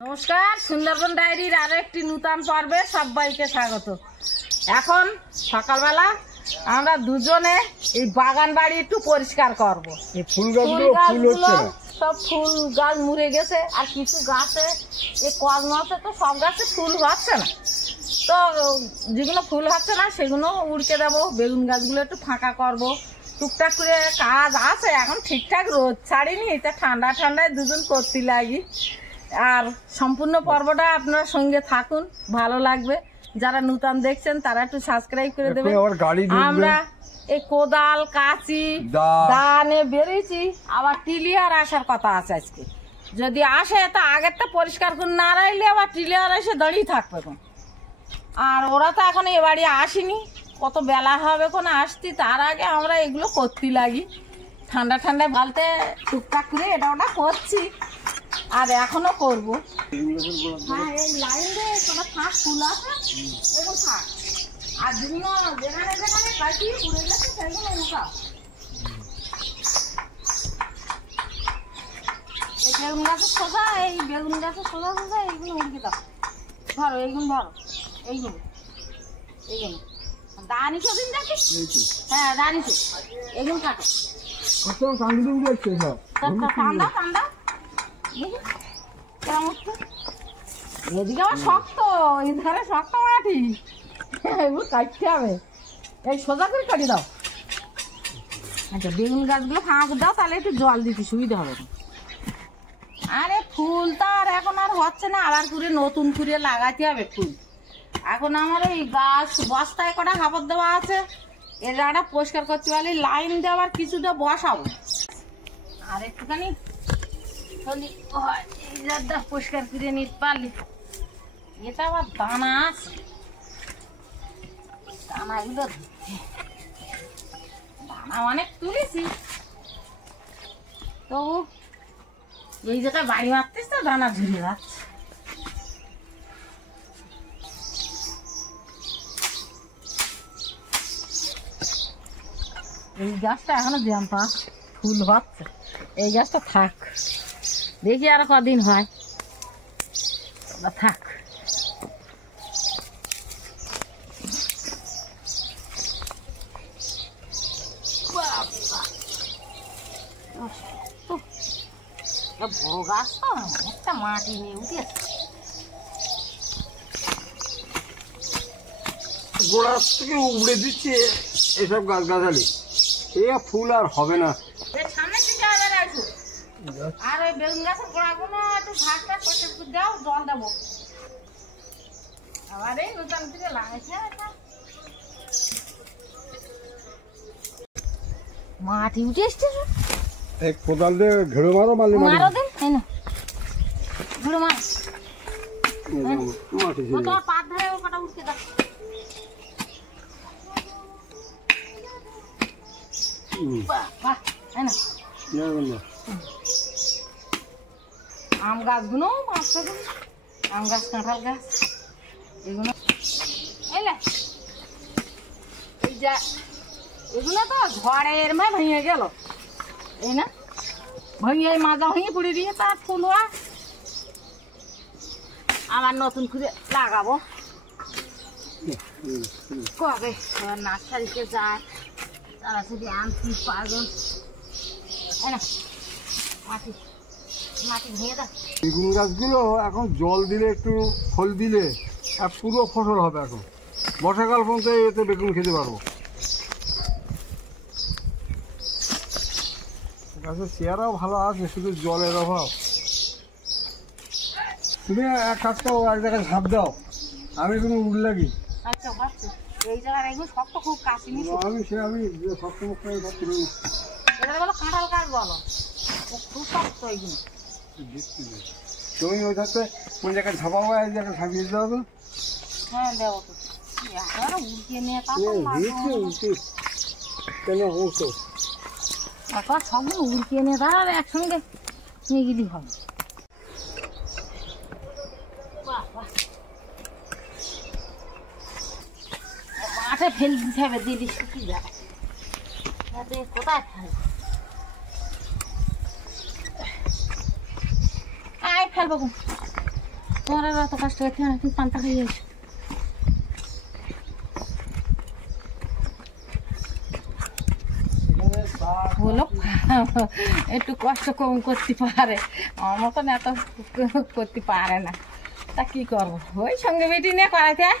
নমস্কার, সুন্দরবন ডায়েরির আরো একটি নতুন পর্বে সবাইকে স্বাগত। এখন সকালবেলা আমরা দুজনে এই বাগান বাড়ি একটু পরিষ্কার করব। ফুল গাছগুলো সব ফুল গাছ মরে গেছে, আর কিছু গাছে এই কসমসে তো সব গাছে ফুল হচ্ছে না, তো যেগুলো ফুল হচ্ছে না সেগুলো উড়কে দেবো। বেগুন গাছগুলো একটু ফাঁকা করব, টুকটাক করে কাজ আছে। এখন ঠিকঠাক রোদ ছাড়িনি, এটা ঠান্ডা ঠান্ডায় দুজন করতে লাগি। আর সম্পূর্ণ পর্বটা আপনার সঙ্গে থাকুন, ভালো লাগবে। যারা নতুন দেখছেন তারা একটু সাবস্ক্রাইব করে দেবেন। আমরা এই কোদাল কাঁচি দানে বেরিয়েছি, আবার টিলিয়ার আসার কথা আছে আজকে। যদি আসে তা আগেরটা পরিষ্কার করে না রাখলে আবার টিলিয়ার এসে দাঁড়িয়ে থাকবে কোন। আর ওরা তো এখন এ বাড়ি আসেনি, কত বেলা হবে কোন আসতি, তার আগে আমরা এগুলো করতে লাগি। ঠান্ডা ঠান্ডায় বলতে টুকটাক করে এটা ওটা করছি, আর এখনো করবো। হ্যাঁ, এই লাইন দিয়ে কোনো ফাঁক ফুল আছে এগুলো থাক, আর বিভিন্ন যেখানে যেখানে কাটিয়ে পুড়ে গেছে সেগুলো উঠা। এই বেগুন গাছের সোজা, এই বেগুন গাছের সোজা সোজা এইগুলো উড়কে দাও। ধরো এইগুলো, ধরো এইগুলো এইগুলো দানিছো দিন যাচ্ছিস। হ্যাঁ দানিছো, এগুলো কাটো। ঠান্ডা ঠান্ডা এদিকে আবার শক্ত, এই ধারে শক্ত মাটি, এগুলো কাটতে হবে। এই সোজা করে কাটি দাও। আচ্ছা, বেগুন গাছগুলো ফাঁক দাও, তাহলে একটু জল দিতে সুবিধা হবে। আরে ফুল তো আর এখন আর হচ্ছে না, আবার করে নতুন করে লাগাতে হবে ফুল। এখন আমার ওই গাছ বস্তায় কটা খাবার দেওয়া আছে, এর জায়গাটা পরিষ্কার করতে পারলে লাইন দেওয়ার কিছুটা বসাবো। আর একটুখানি এই জায়গাটা পরিষ্কার করে নিতে পারলি। এটা আবার দানা আছে, দানাগুলো দানা অনেক তুলেছি, তবু এই জায়গায় বাড়ি মারতিস তো দানা ঝুলে যাচ্ছে। এই গাছটা এখনো জ্যাম্পা ফুল হচ্ছে, এই গাছটা থাক, দেখি আর কদিন হয়, থাক। বড় গাছ তো, একটা মাটি নিয়ে উঠেছে। গোড়া থেকে উবড়ে দিচ্ছে এসব গাছ গাছালি, এ ফুল আর হবে না। সামনের দিকে আবার আসো, আর ওই বেগুন গাছের গোড়াগুলো একটু ঘাসটা পরিষ্কার করে দাও, জল দেবো। আবার এই নতুন থেকে লাগাইছে মাটি উঠে এসছে। এক কোদাল দিয়ে ঘেড়ে মারো, মারলে মারো দিন, এই না ঘুরে মার। তোমার পাত ধরে ওর কটা উঠতে দাও। আম গাছগুলো আম গাছ, কাঁঠাল গাছ, এগুলো এই যা এগুলো তো ঝড়ের মা ভেঙে গেল, এই না ভেঙে মাজা ভেঙে পড়ে দিয়ে তার ফুল হওয়া। আবার নতুন করে লাগাবো কবে নার্সারিতে যায়, তারা শুধু আনছি পাগল। মাটি মাটি ভেঙে দাও। বেগুন গাছগুলো এখন জল দিলে, একটু ফল দিলে আর পুরো ফসল হবে। এখন বর্ষাকাল পর্যন্ত এতে বেগুন খেতে পারবো। গাছের চেয়ারাও ভালো আছে, শুধু জলের অভাব। তুমি এক কাজ করো, এক জায়গায় ঝাঁপ দাও, আমি কোনো উড় লাগি। আচ্ছা এই জায়গায় এগুলো শক্ত খুব কাশিনি, আমি শক্ত মুক্ত এটা বলো কাঁঠাল গাছ বলো, খুব শক্ত এইগুলো। তুমি ওই ধারতে কোন জায়গায় ঝাঁপাবো, এক জায়গায় ঝাঁপিয়ে দিতে হবে। হ্যাঁ দেবো তো, একেবারে উড়িয়ে নিয়ে কেন হতো একবার সবগুলো উড়িয়ে নিয়ে দাঁড়ার একসঙ্গে নিয়ে গেলেই হবে। মাঠে ফেল দিতে হবে, দিদি শুকিয়ে যাবে, কোথায় ফেলবো? ফেলবো তোমার আর অত কষ্ট করতে হয় না, তুমি পান্তা খাইয়ে এসো। বলো একটু কষ্ট কম করতে পারে, আমার মতন এত করতে পারে না, তা কি করবো, ওই সঙ্গে বেটি নিয়ে করাইতে হয়।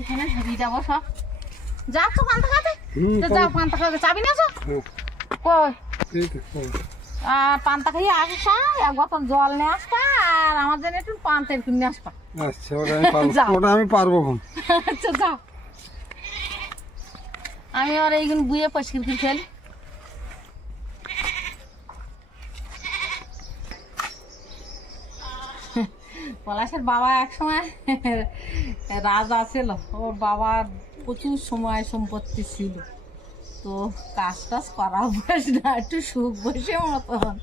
এখানে হারিয়ে যাবো সব, যাচ্ছ পান্তা খাতে, যাও পান্তা খাতে চাবি না কই, আর পান্তা খাইয়ে আসিস, এক বোতল জল নিয়ে আসবা, আর আমার জন্য একটু পান্তের কিনে আসবা। আচ্ছা, ওটা আমি পারবো। আচ্ছা যাও, আমি আর এইগুলো বুয়ে পরিষ্কার করে ফেলি। পলাশের বাবা একসময় রাজা ছিল, ওর বাবার প্রচুর সময় সম্পত্তি ছিল, তো কাজ টাজ করা বয়স না, একটু সুখ বসে মতন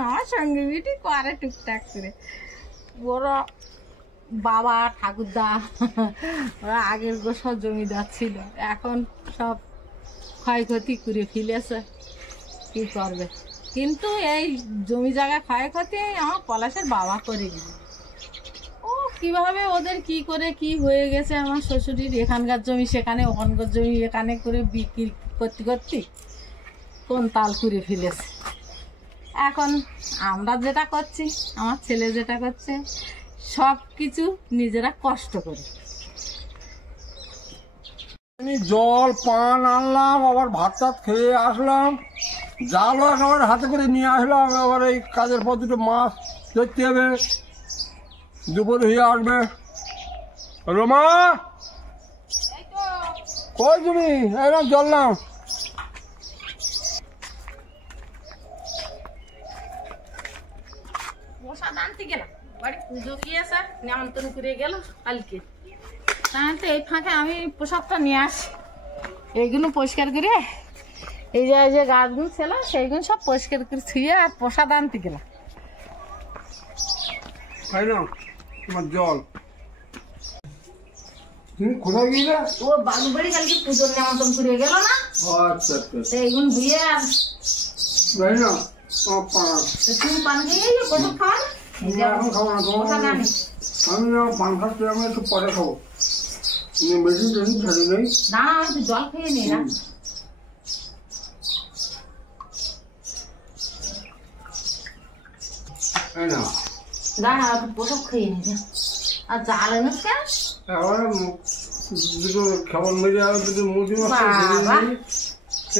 আমার সঙ্গে বিটি করে টুকটাক করে। ওরা বাবা ঠাকুরদা ওরা আগের সব জমিদার ছিল, এখন সব ক্ষয়ক্ষতি করে ফেলেছে, কি করবে। কিন্তু এই জমি জায়গা ক্ষয়ক্ষতি আমার পলাশের বাবা করে দিল। ও কিভাবে ওদের কি করে কি হয়ে গেছে, আমার শ্বশুরির এখানকার জমি সেখানে, ওখানকার জমি এখানে করে বিক্রি করতে করতে কোন তাল করে ফেলেছে। এখন আমরা যেটা করছি, আমার ছেলে যেটা করছে, সব কিছু নিজেরা কষ্ট করি। আমি জল পান আনলাম, আবার ভাত টাত খেয়ে আসলাম, জালও একেবারে হাতে করে নিয়ে আসলাম। আবার এই কাজের পর দুটো মাছ ধরতে হবে, দুপুরে হয়ে আসবে। রোমা কই তুমি? এরকম জল নাও। প্রসাদ আনতে গেলাম, বাড়ি পুজো গিয়েছে, নিমন্ত্রণ করে গেল কালকে, তাহলে এই ফাঁকে আমি প্রসাদটা নিয়ে আসি। এইগুলো পরিষ্কার করে, এই যে গাছগুলো ছিল সেইগুলো সব পরিষ্কার করে ছুঁয়ে আর প্রসাদ আনতে গেলাম। তাই না, তোমার জল। তুমি কোথায় গিয়ে? ও বাবু বাড়ি কালকে পুজোর নিমন্ত্রণ করে গেল না, আচ্ছা আচ্ছা, এইগুলো ধুয়ে আর তাই না। পান তুমি পান খেয়ে প্রসাদ খাওয়া, এখন খাবো না, প্রসাদ আনি। আমি পান খাচ্ছি, আমি একটু পরে খাবো। মেশিন টেশিন ছাড়ি নেই না, আমি তো জল খেয়ে নিই না। তাই না, না প্রসাদ খেয়ে নিই, আর জাল এনেছ কেন? এবার দুটো খাবার মেরে আর দুটো মুরগি মাছ বাবা।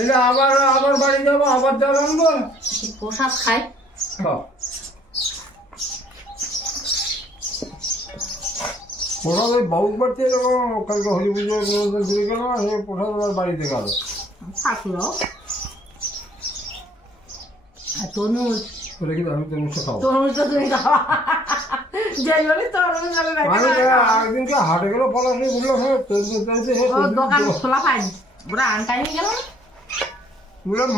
এটা আবার আবার বাড়ি যাবো, আবার জল আনবো, প্রসাদ খাই। প্রসাদ ওই বাবুর বাড়িতে কালকে হরি পুজো ঘুরে গেল, সে প্রসাদ আবার বাড়িতে গেল। থাকলো তরমুজ, রেখে আমি তরমুজটা খাবো। তরমুজটা তুমি খাওয়া, যাই বলি তরমুজ একদিনকে হাটে গেল, পলা সে উঠলো, দোকান খোলা পাইনি, ওরা আনটাই গেল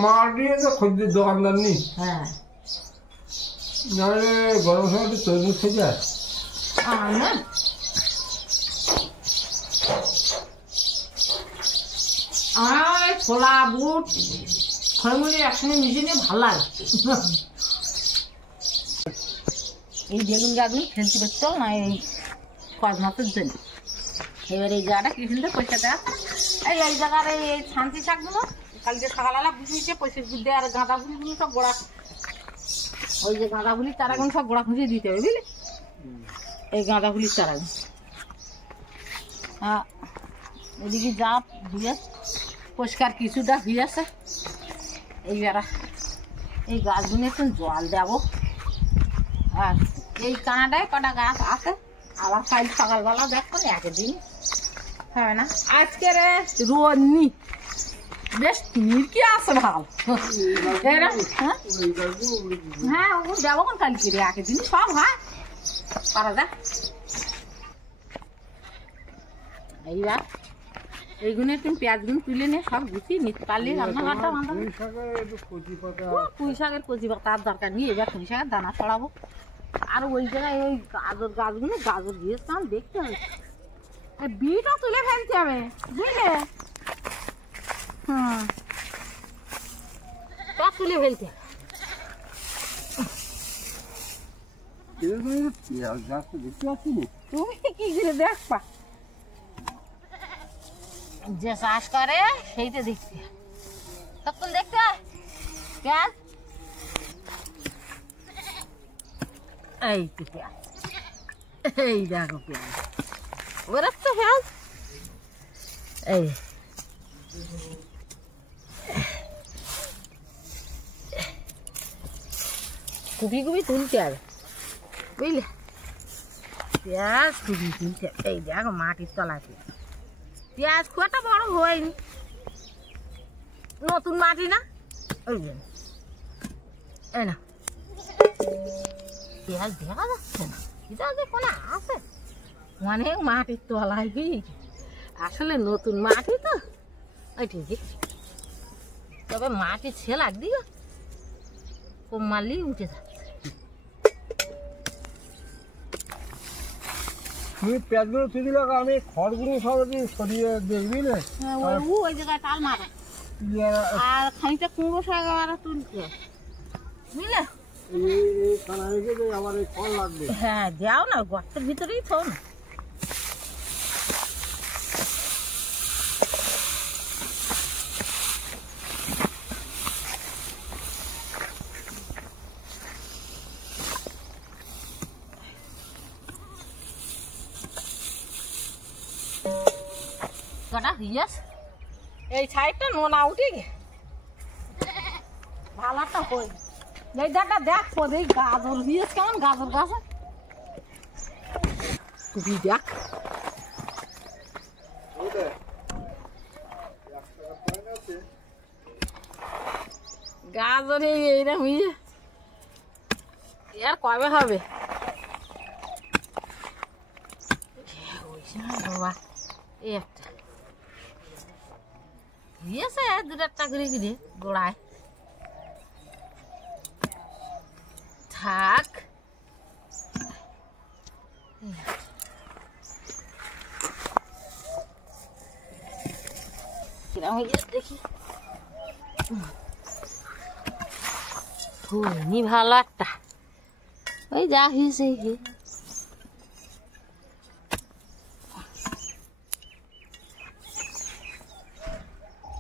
মার দিয়ে তো খদ্দের দোকানদার নি। হ্যাঁ, নাহলে গরম সময় একটু তরমুজ খেয়ে যায়। না আমার ছোলা বুট ফলমূলের একসঙ্গে মিশিয়ে নিয়ে ভালো লাগে। এই বেগুন গাছগুলো ফেলতে পারতো না, এই কয়েক মাসের জন্য। এবার এই জায়গাটা কি সুন্দর পয়সা দেয়, এই জায়গার এই শান্তি শাকগুলো কালকে সকালবেলা বুঝিয়েছে পয়সা দিয়ে, আর গাঁদা ফুলগুলো সব গোড়া, ওই যে গাঁদা ফুলির চারাগুলো সব গোড়া খুঁজিয়ে দিতে হবে, বুঝলি, এই গাঁদা ফুলির চারাগুলো। এদিকে যা ধুয়ে পরিষ্কার কিছুটা হয়েছে, এইবার এই গাছগুলো একটু জল দেবো। আর এই কানাডায় কটা গাছ আছে, আবার কাল সকালবেলা দেখো একদিন হবে না। আজকে রে রোদ নি, বেশ মিরকি আছে ভালো। হ্যাঁ ওগুলো দেবো কোন কালকে রে, একদিন সব হয় পারা যায়। এইবার এইগুলো একটু পেঁয়াজগুলো তুলে নিয়ে সব গুছিয়ে নিতে পারলে রান্নাঘরটা বাঁধা। পুঁই শাকের কচি পাতা আর দরকার নেই, এবার পুঁই শাকের দানা ছড়াবো। আর ওই জায়গায় ওই গাজর গাছগুলো, গাজর দিয়েছিলাম দেখতে হবে, বিটা তুলে ফেলতে হবে বুঝলে। হুম, তা তুলে ফেলতে হবে। তুমি কি করে দেখবা, যে চাষ করে সেইটা দেখতে তখন দেখতে পেঁয়াজ। এই তো পেঁয়াজ, এই দেখো পেঁয়াজ, ওরা তো পেঁয়াজ। এই কুপি কুপি তুলতে হবে বুঝলে, পেঁয়াজ কুপি তুলতে। এই দেখো মাটির তলায় পেঁয়াজ, পেঁয়াজ খুব একটা বড় হয়নি, নতুন মাটি না ওই জন্য। এই না পেঁয়াজ দেখা যাচ্ছে না, এটা যে কোনো আছে অনেক মাটির তলায় কি, আসলে নতুন মাটি তো ওই ঠিকই। তবে মাটি ছেলাক দিও কম মারলেই উঠে যাচ্ছে। তুমি পেঁয়াজগুলো তুলে দিলে, আমি খড়গুলো সব সরিয়ে দেখবি না। ওই জায়গায় তাল মারা আর খানিকটা কুমড়ো শাক আর তুলতে বুঝলে। আমার এই ফল লাগবে। হ্যাঁ দাও না, গর্তের ভিতরেই থাও না। কটা হইয়াছে, এই সাইডটা নোনা উঠে গে ভালোটা হই। এই দেখা দেখ পদে গাজর হইয়াছে, কেমন গাজর গাছে কুপি দেখ। গাজর এইরকম হইয়ে আর কবে হবে বাবা। এই একটা হইয়াছে, দু চারটা করে গিয়ে গোড়ায় থাক। কিরম হইয়াছে দেখি, হয়নি ভালো একটা, ওই যা হয়েছে।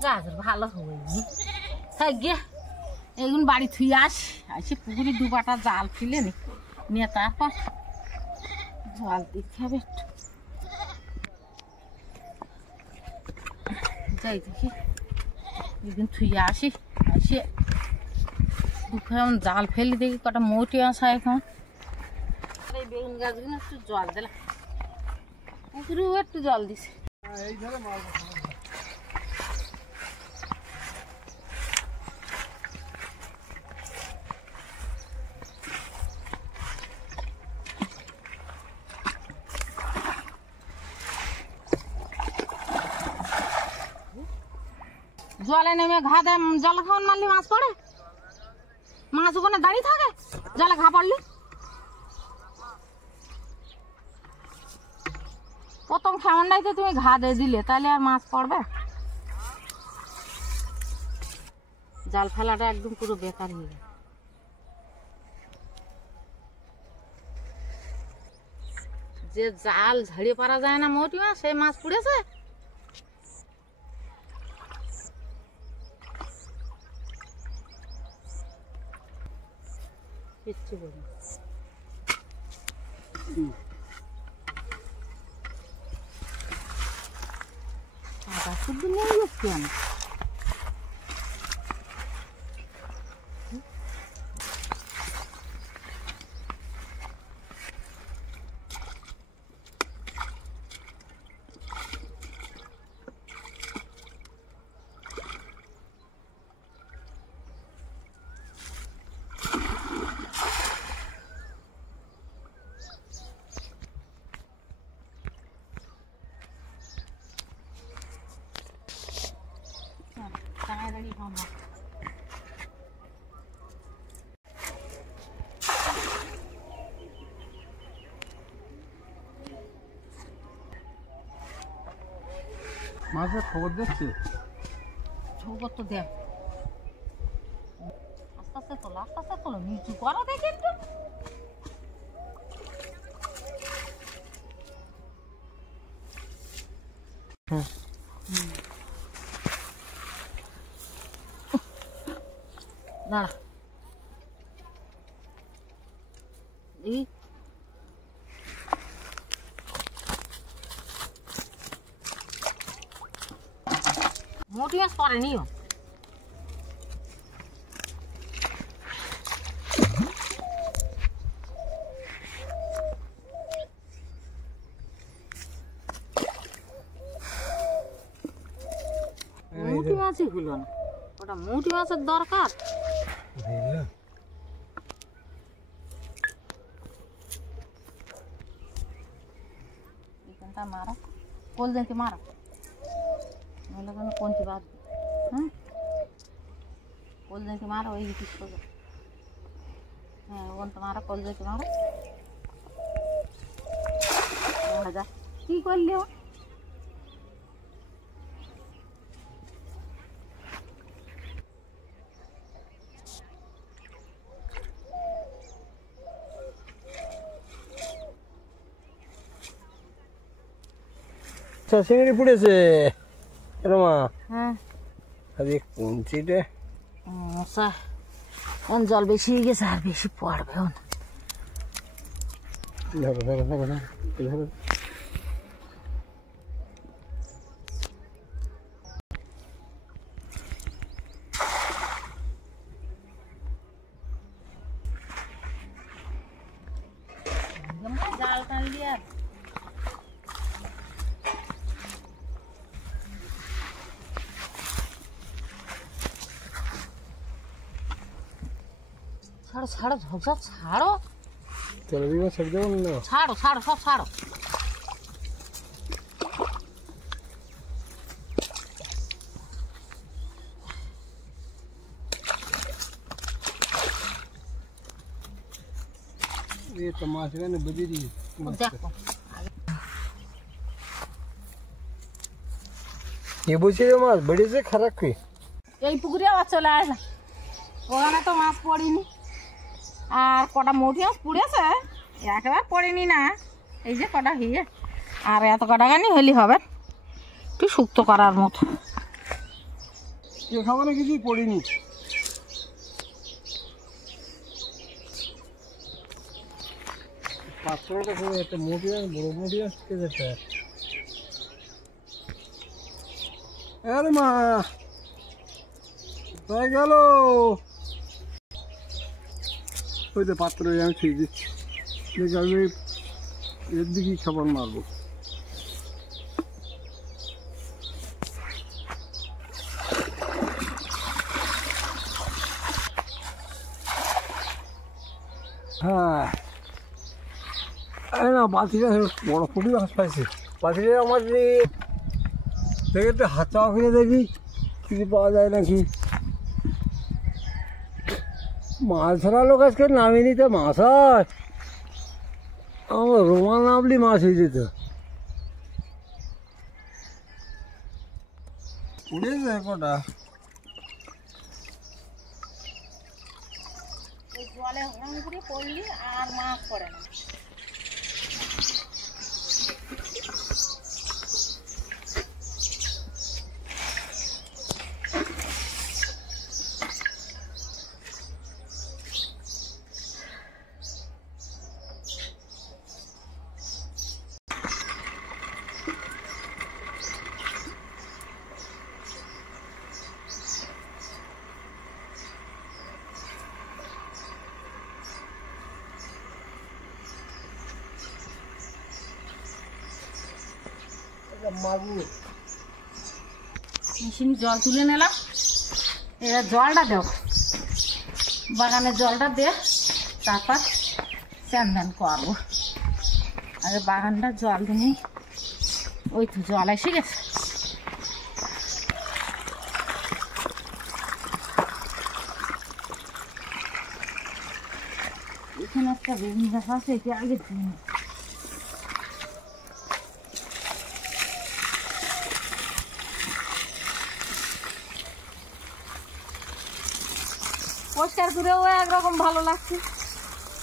গাজর ভালো হয়নি, থাক গিয়ে এগুন বাড়ি থুই আসি পুকুরে দুপাটা জাল ফেলে নিয়ে তারপর জল দিতে হবে একটু। যাই দেখি এদিন থুই আসি দুপুরে জাল ফেলি দেখি কটা মোটি আসা। এখন এই বেগুন গাছগুলো একটু জল দিলাম, পুকুরেও একটু জল দিছে। জলে নেমে ঘা দেয়, জল খাওয়ান মারলি মাছ পড়ে, মাছ ওখানে দাঁড়িয়ে থাকে জলে ঘা পড়লি। প্রথম খাওয়ানটাইতে তুমি ঘা দিয়ে দিলে, তাহলে আর মাছ পড়বে? জাল ফেলাটা একদম পুরো বেকার হয়ে গেল। যে জাল ঝাড়িয়ে পারা যায় না মোটি মাছ, সেই মাছ পড়েছে। কিচ্ছু বলি শুদ্ধ নিয়ে যাচ্ছি আমি। তাড়াতাড়ি খাবো। মাছের খবর দেখছে খবর তো দেখ আস্তে আস্তে তোলো নিচু করো দেখি একটু দাঁড়া এই মোটি মাছ পড়েনিও মোটি মাছই হলো না ওটা মোটি মাছের দরকার এখানটা মারো কোল দেখে মারো নইলে কোনো কোনটি বাদ হ্যাঁ কোল দেখে মারো ওই পিস করে হ্যাঁ ওখানটা মারো কোল দেখে মারো যা কি করলি ও চিংড়ি পড়েছে রমা হ্যাঁ আরে কোনচিটা মশা এখন জল বেশি হয়ে গেছে আর বেশি পড়বে জাল টানলি আর ছাড়ো ছাড়ো ঝকঝক ছাড়ো চলো দিবা ছেড়ে দেবো না ছাড়ো ছাড়ো সব ছাড়ো ये तो माछ ने बजी दी দেখো ये बुझे माछ बड़ी से खराब की এই পুকুরে আবার চলে আসলাম ওখানে তো মাছ পড়েনি আর কটা মোটি মাছ পুড়েছে একেবারে পড়েনি না এই যে কটা হিয়ে আর এত কটা গানি হলি হবে একটু শুক্তো করার মতো ये খাবারে কিছুই পড়েনি পাত্রটা খুব একটা মোটি আর বড় মোটি আসছে যেটা আরে মা তাই গেল ওই যে পাত্র আমি ঠিক দিচ্ছি দেখি আমি এর দিকেই খাবার মারবো হ্যাঁ না বাতিটা বড় পুটি মাছ পাইছে বাতিটা আমার দেখে একটু হাত চাওয়া ফিরে দেখি কিছু পাওয়া যায় নাকি মাছ ধরা লোক আজকে নামিনি তো মাছ হয় আমার রুমাল নামলি মাছ হয়ে যেত উড়েছে কটা জলে ঘুরে পড়লি আর মাছ পড়ে না মেশিনে জল তুলে নিলাম এবার জলটা দেব বাগানের জলটা দিয়ে তারপর স্নান ধান করবো আর বাগানটা জল দিনে ওই তো জল এসে গেছে এখানে একটা বেগুন গাছ আছে এটি আগে দিন পরিষ্কার করেও একরকম ভালো লাগছে।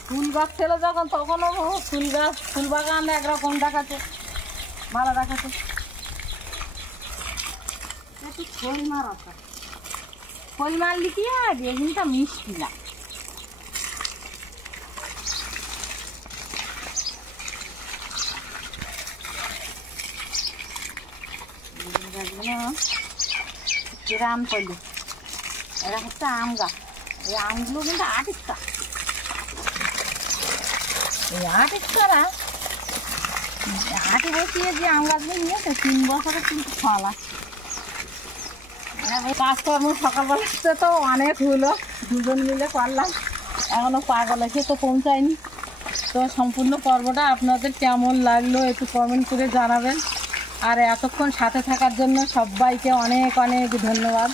ফুল গাছ ছিল যখন তখনও ফুল গাছ ফুল বাগান একরকম দেখাচ্ছে, ভালো দেখাচ্ছে। একটু খোল মারাটা, খোল মারলি কি হয় বেগুনটা মিষ্টি লাগে। গ্রাম পড়লো, এরা হচ্ছে আম গাছ। এই আমগুলো কিন্তু আটিকা, এই আটিকারা আটি বসিয়ে যে আম গাছগুলো নিয়েছে 3 বছরে কিন্তু ফল আছে। কাজকর্ম সকালবেলাতে তো অনেক হলো, দুজন মিলে করলাম, এখনো পাগল এসে তো পৌঁছায়নি। তো সম্পূর্ণ পর্বটা আপনাদের কেমন লাগলো একটু কমেন্ট করে জানাবেন। আর এতক্ষণ সাথে থাকার জন্য সবাইকে অনেক অনেক ধন্যবাদ।